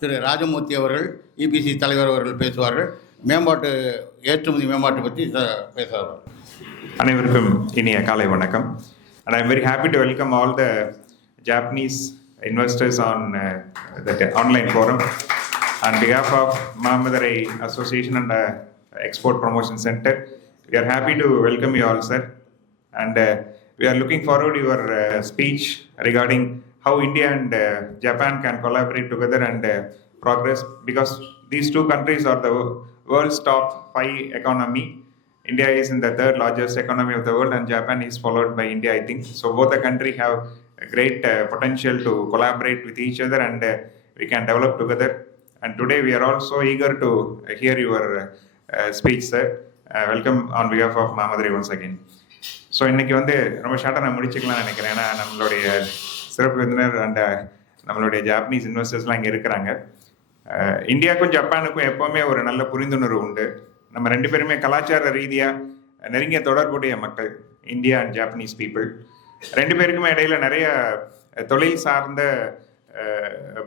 திரு ராஜமூர்த்தி அவர்கள் இபிசி தலைவர் அவர்கள் பேசுவார்கள். மேம்பாட்டு ஏற்றுமதி மேம்பாட்டை பற்றி பேசுவார்கள். அனைவருக்கும் இனிய காலை வணக்கம். And I'm very happy to welcome all the Japanese investors on the online forum. On behalf of Mahamadari Association and Export Promotion Center, we are happy to welcome you all, sir. And we are looking forward to your speech regarding how India and Japan can collaborate together and progress, because these two countries are the world's top 5 economy. India is in the third largest economy of the world and Japan is followed by India, I think. So both the countries have a great potential to collaborate with each other and we can develop together. And today we are also eager to hear your speech, sir. Welcome on behalf of Mahamadari once again. So இன்றைக்கி ரொம்ப ஷார்ட்டாக நான் முடிச்சுக்கலாம்னு நினைக்கிறேன். ஏன்னா நம்மளுடைய சிறப்பு விருந்தினர் and நம்மளுடைய ஜாப்பனீஸ் இன்வெஸ்டர்ஸ்லாம் இங்கே இருக்கிறாங்க. இந்தியாவுக்கும் ஜப்பானுக்கும் எப்போவுமே ஒரு நல்ல புரிந்துணர்வு உண்டு. நம்ம ரெண்டு பேருமே கலாச்சார ரீதியாக நெருங்கிய தொடர்புடைய மக்கள், இந்தியா அண்ட் ஜாப்பனீஸ் பீப்புள். ரெண்டு பேருக்குமே இடையில் நிறைய தொழில் சார்ந்த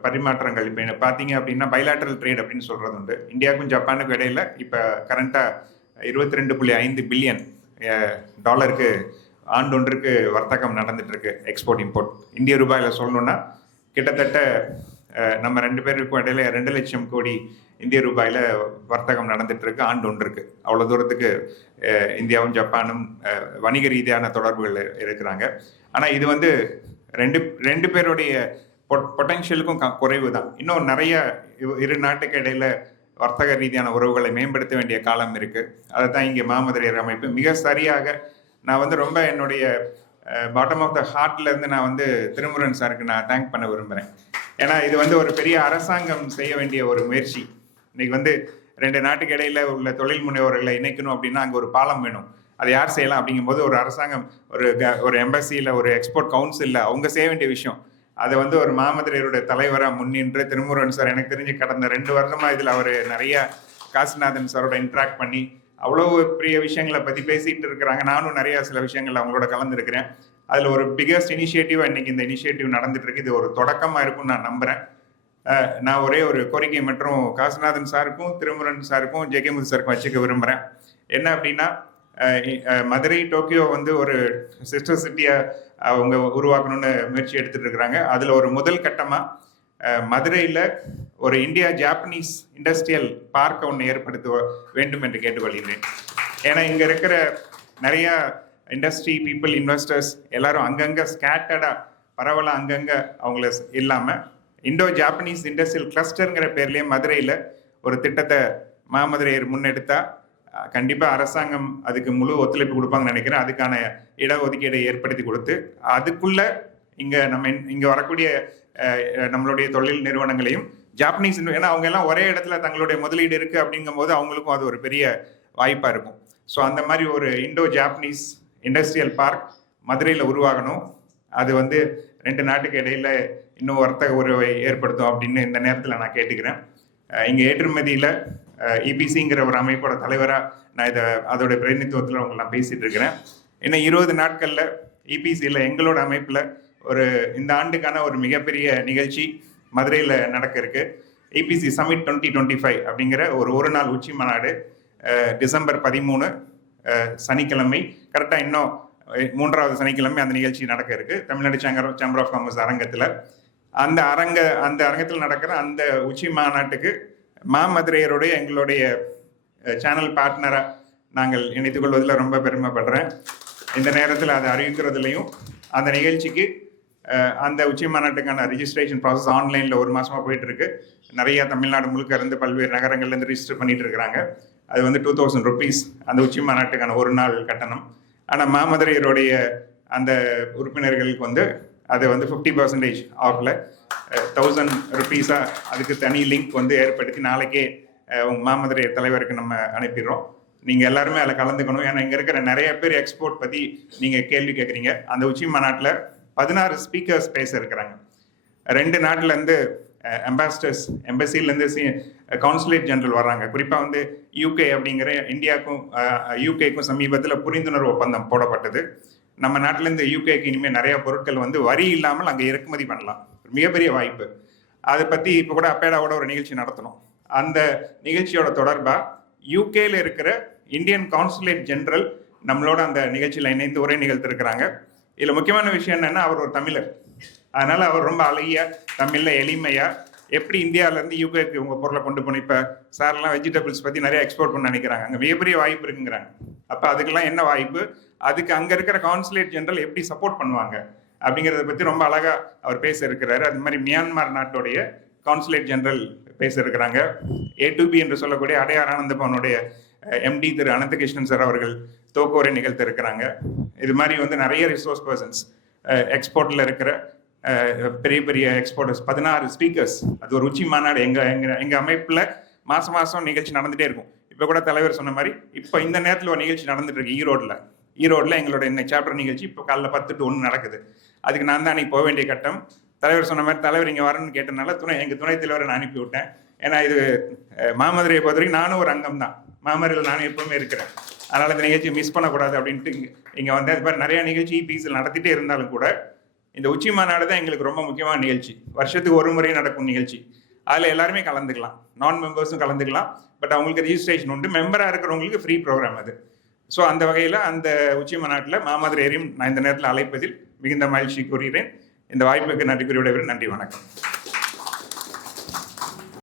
பரிமாற்றங்கள் இப்போ பார்த்தீங்க அப்படின்னா பைலாட்ரல் ட்ரேட் அப்படின்னு சொல்கிறது உண்டு. இந்தியாவுக்கும் ஜப்பானுக்கும் இடையில் இப்போ கரண்ட்டாக 22.5 பில்லியன் டாலருக்கு ஆண்டொன்றுக்கு வர்த்தகம் நடந்துட்டுருக்கு, எக்ஸ்போர்ட் இம்போர்ட். இந்திய ரூபாயில் சொல்லணுன்னா கிட்டத்தட்ட நம்ம ரெண்டு பேருக்கும் இடையில 2 லட்சம் கோடி இந்திய ரூபாயில் வர்த்தகம் நடந்துட்டுருக்கு ஆண்டொன்றுக்கு. அவ்வளோ தூரத்துக்கு இந்தியாவும் ஜப்பானும் வணிக ரீதியான தொடர்புகள் இருக்கிறாங்க. ஆனால் இது ரெண்டு பேருடைய பொட்டன்ஷியலுக்கும் குறைவு தான். இன்னும் நிறைய இரு நாட்டுக்கு இடையில வர்த்தக ரீதியான உறவுகளை மேம்படுத்த வேண்டிய காலம் இருக்குது. அதை தான் இங்கே மாமதுரையர் அமைப்பு மிக சரியாக நான் ரொம்ப என்னுடைய பாட்டம் ஆஃப் த ஹார்ட்லேருந்து நான் திருமுருகன் சாருக்கு நான் தேங்க் பண்ண விரும்புகிறேன். ஏன்னா இது ஒரு பெரிய அரசாங்கம் செய்ய வேண்டிய ஒரு முயற்சி. இன்னைக்கு ரெண்டு நாட்டுக்கு இடையில உள்ள தொழில் முனைவோர்களை இணைக்கணும் அப்படின்னா அங்கே ஒரு பாலம் வேணும். அதை யார் செய்யலாம் அப்படிங்கும்போது ஒரு அரசாங்கம், ஒரு எம்பசியில், ஒரு எக்ஸ்போர்ட் கவுன்சிலில் அவங்க செய்ய வேண்டிய விஷயம். அதை ஒரு மாமதுரையருடைய தலைவராக முன்னின்று திருமுருகன் சார், எனக்கு தெரிஞ்சு கடந்த 2 வருஷமாக இதில் அவர் நிறைய காசிநாதன் சாரோட இன்ட்ராக்ட் பண்ணி அவ்வளோ பெரிய விஷயங்களை பற்றி பேசிகிட்டு இருக்கிறாங்க. நானும் நிறையா சில விஷயங்கள் அவங்களோட கலந்துருக்கிறேன். அதில் ஒரு பிகஸ்ட் இனிஷியேட்டிவாக இன்றைக்கி இந்த இனிஷியேட்டிவ் நடந்துட்டுருக்கு. இது ஒரு தொடக்கமாக இருக்கும்னு நான் நம்புகிறேன். நான் ஒரே ஒரு கோரிக்கை மற்றும் காசிநாதன் சாருக்கும் திருமுருகன் சாருக்கும் ஜேகேமுது சாருக்கும் வச்சுக்க விரும்புகிறேன். என்ன அப்படின்னா, மதுரை டோக்கியோ ஒரு சிஸ்டர் சிட்டியை அவங்க உருவாக்கணும்னு முயற்சி எடுத்துட்டு இருக்கிறாங்க. அதில் ஒரு முதல் கட்டமாக மதுரையில் ஒரு இந்தியா ஜாப்பனீஸ் இண்டஸ்ட்ரியல் பார்க்கை ஒன்று ஏற்படுத்த வேண்டும் என்று கேட்டுக்கொள்கிறேன். ஏன்னா இங்கே இருக்கிற நிறையா இண்டஸ்ட்ரி பீப்புள், இன்வெஸ்டர்ஸ் எல்லாரும் அங்கங்கே ஸ்கேட்டர்டாக பரவலாக அங்கங்கே அவங்கள இல்லாமல் இண்டோ ஜாப்பனீஸ் இண்டஸ்ட்ரியல் கிளஸ்டருங்கிற பேர்லேயே மதுரையில் ஒரு திட்டத்தை மாமதுரையர் முன்னெடுத்தா கண்டிப்பாக அரசாங்கம் அதுக்கு முழு ஒத்துழைப்பு கொடுப்பாங்கன்னு நினைக்கிறேன். அதுக்கான இடஒதுக்கீடை ஏற்படுத்தி கொடுத்து அதுக்குள்ளே இங்கே வரக்கூடிய நம்மளுடைய தொழில் நிறுவனங்களையும் ஜாப்பனீஸ், ஏன்னா அவங்க எல்லாம் ஒரே இடத்துல தங்களுடைய முதலீடு இருக்குது அப்படிங்கும் போது அவங்களுக்கும் அது ஒரு பெரிய வாய்ப்பாக இருக்கும். ஸோ அந்த மாதிரி ஒரு இண்டோ ஜாப்பனீஸ் இண்டஸ்ட்ரியல் பார்க் மதுரையில் உருவாகணும். அது ரெண்டு நாட்டுக்கு இடையில இன்னும் வர்த்தக உறவை ஏற்படுத்தும் அப்படின்னு இந்த நேரத்தில் நான் கேட்டுக்கிறேன். இங்கே ஏற்றுமதியில் இபிசிங்கிற ஒரு அமைப்போட தலைவராக நான் அதோட பிரதிநிதித்துவத்தில் உங்களை நான் பேசிகிட்டு இருக்கிறேன். இன்னும் 20 நாட்களில் இபிசியில் எங்களோட அமைப்பில் இந்த ஆண்டுக்கான ஒரு மிகப்பெரிய நிகழ்ச்சி மதுரையில் நடக்க இருக்கு. இபிசி சமிட் 2025 அப்படிங்கிற ஒரு நாள் உச்சி மாநாடு டிசம்பர் 13 சனிக்கிழமை, கரெக்டாக இன்னும் 3வது சனிக்கிழமை அந்த நிகழ்ச்சி நடக்க இருக்கு தமிழ்நாடு சேம்பர் ஆஃப் காமர்ஸ் அரங்கத்தில். அந்த அரங்கத்தில் நடக்கிற அந்த உச்சி மாநாட்டுக்கு மாமதுரையருடைய எங்களுடைய சேனல் பார்ட்னராக நாங்கள் இணைத்துக் கொள்வதில் ரொம்ப பெருமைப்படுறேன். இந்த நேரத்தில் அதை அறிவிக்கிறதுலையும் அந்த நிகழ்ச்சிக்கு அந்த உச்சி மாநாட்டுக்கான ரிஜிஸ்ட்ரேஷன் ப்ராசஸ் ஆன்லைனில் 1 மாதமாக போயிட்டுருக்கு. நிறையா தமிழ்நாடு முழுக்க இருந்து பல்வேறு நகரங்கள்லேருந்து ரிஜிஸ்டர் பண்ணிட்டு இருக்கிறாங்க. அது 2000 ருபீஸ் அந்த உச்சி மாநாட்டுக்கான ஒரு நாள் கட்டணம். ஆனால் மாமதுரையருடைய அந்த உறுப்பினர்களுக்கு அது 50% ஆஃபில் 1000 ருபீஸாக அதுக்கு தனி லிங்க் ஏற்படுத்தி நாளைக்கே மாமதுரை தலைவருக்கு நம்ம அனுப்பிடுறோம். நீங்கள் எல்லாருமே அதில் கலந்துக்கணும். ஏன்னா இங்கே இருக்கிற நிறைய பேர் எக்ஸ்போர்ட் பற்றி நீங்கள் கேள்வி கேட்குறீங்க. அந்த உச்சி மாநாட்டில் 16 ஸ்பீக்கர்ஸ் பேச இருக்கிறாங்க. 2 நாட்டிலேருந்து அம்பாசிடர்ஸ், எம்பசிலேருந்து கவுன்சிலேட் ஜெனரல் வர்றாங்க. குறிப்பாக யூகே அப்படிங்கிற இந்தியாவுக்கும் யூகேக்கும் சமீபத்தில் புரிந்துணர்வு ஒப்பந்தம் போடப்பட்டது. நம்ம நாட்டிலேருந்து யூகேக்கு இனிமேல் நிறைய பொருட்கள் வரி இல்லாமல் அங்கே இறக்குமதி பண்ணலாம். மிகப்பெரிய வாய்ப்பு. அதை பற்றி இப்போ கூட அப்பேடாவோட ஒரு நிகழ்ச்சி நடத்தணும். அந்த நிகழ்ச்சியோட தொடர்பாக யூகேல இருக்கிற இந்தியன் கான்சுலேட் ஜெனரல் நம்மளோட அந்த நிகழ்ச்சியில் இணைந்து உரை நிகழ்த்திருக்கிறாங்க. இதில் முக்கியமான விஷயம் என்னென்னா, அவர் ஒரு தமிழர். அதனால் அவர் ரொம்ப அழகியாக தமிழில் எளிமையாக எப்படி இந்தியாவிலேருந்து யூகேக்கு உங்கள் பொருளை கொண்டு போகணும். இப்போ சார்லாம் வெஜிடபிள்ஸ் பற்றி நிறைய எக்ஸ்போர்ட் பண்ண நினைக்கிறாங்க, அங்கே மிகப்பெரிய வாய்ப்பு இருக்குங்கிறாங்க. அப்போ அதுக்கெல்லாம் என்ன வாய்ப்பு, அதுக்கு அங்கே இருக்கிற கான்சுலேட் ஜெனரல் எப்படி சப்போர்ட் பண்ணுவாங்க அப்படிங்கிறத பற்றி ரொம்ப அழகாக அவர் பேச இருக்கிறாரு. அது மாதிரி மியான்மர் நாட்டுடைய கான்சுலேட் ஜெனரல் பேச இருக்கிறாங்க. A2B என்று சொல்லக்கூடிய அடையார் ஆனந்தபவனுடைய MD திரு அனந்தகிருஷ்ணன் சார் அவர்கள் துவக்க நிகழ்த்த இருக்கிறாங்க. இது மாதிரி வந்து நிறைய ரிசோர்ஸ் பர்சன்ஸ், எக்ஸ்போர்ட்டில் இருக்கிற பெரிய பெரிய எக்ஸ்போர்ட்டர்ஸ், 16 ஸ்பீக்கர்ஸ். அது ஒரு உச்சி மாநாடு. எங்கள் அமைப்பில் மாதம் நிகழ்ச்சி நடந்துகிட்டே இருக்கும். இப்போ கூட தலைவர் சொன்ன மாதிரி இப்போ இந்த நேரத்தில் ஒரு நிகழ்ச்சி நடந்துட்டு இருக்கு ஈரோட்டில் எங்களோட இந்த சாப்டர் நிகழ்ச்சி இப்போ காலைல 10 to 1 நடக்குது. அதுக்கு நான் தான் அன்றைக்கி போக வேண்டிய கட்டம். தலைவர் சொன்ன மாதிரி தலைவர் இங்கே வரணும்னு கேட்டனால எங்கள் துணைத் தலைவரை நான் அனுப்பி விட்டேன். ஏன்னா இது மாமதுரையை பொறுத்த வரைக்கும் நானும் ஒரு அங்கம் தான், மாமதுரையில் நானும் எப்பவுமே இருக்கிறேன். அதனால் இந்த நிகழ்ச்சியை மிஸ் பண்ணக்கூடாது அப்படின்ட்டு இங்கே வந்து அது மாதிரி நிறையா நிகழ்ச்சி பீஸில் நடத்திட்டே இருந்தாலும் கூட இந்த உச்சி மாநாடு தான் எங்களுக்கு ரொம்ப முக்கியமான நிகழ்ச்சி. வருஷத்துக்கு ஒரு முறை நடக்கும் நிகழ்ச்சி. அதில் எல்லாருமே கலந்துக்கலாம், நான் மெம்பர்ஸும் கலந்துக்கலாம். பட் அவங்களுக்கு ரிஜிஸ்ட்ரேஷன் உண்டு. மெம்பராக இருக்கிறவங்களுக்கு ஃப்ரீ ப்ரோக்ராம் அது. ஸோ அந்த வகையில் அந்த உச்சி மாநாட்டில் மாமதுரையரையும் நான் இந்த நேரத்தில் அழைப்பதில் மிகுந்த மகிழ்ச்சி கூறுகிறேன். இந்த வாய்ப்புக்கு நன்றி கூறி விடைபெறுகிறேன். நன்றி, வணக்கம்.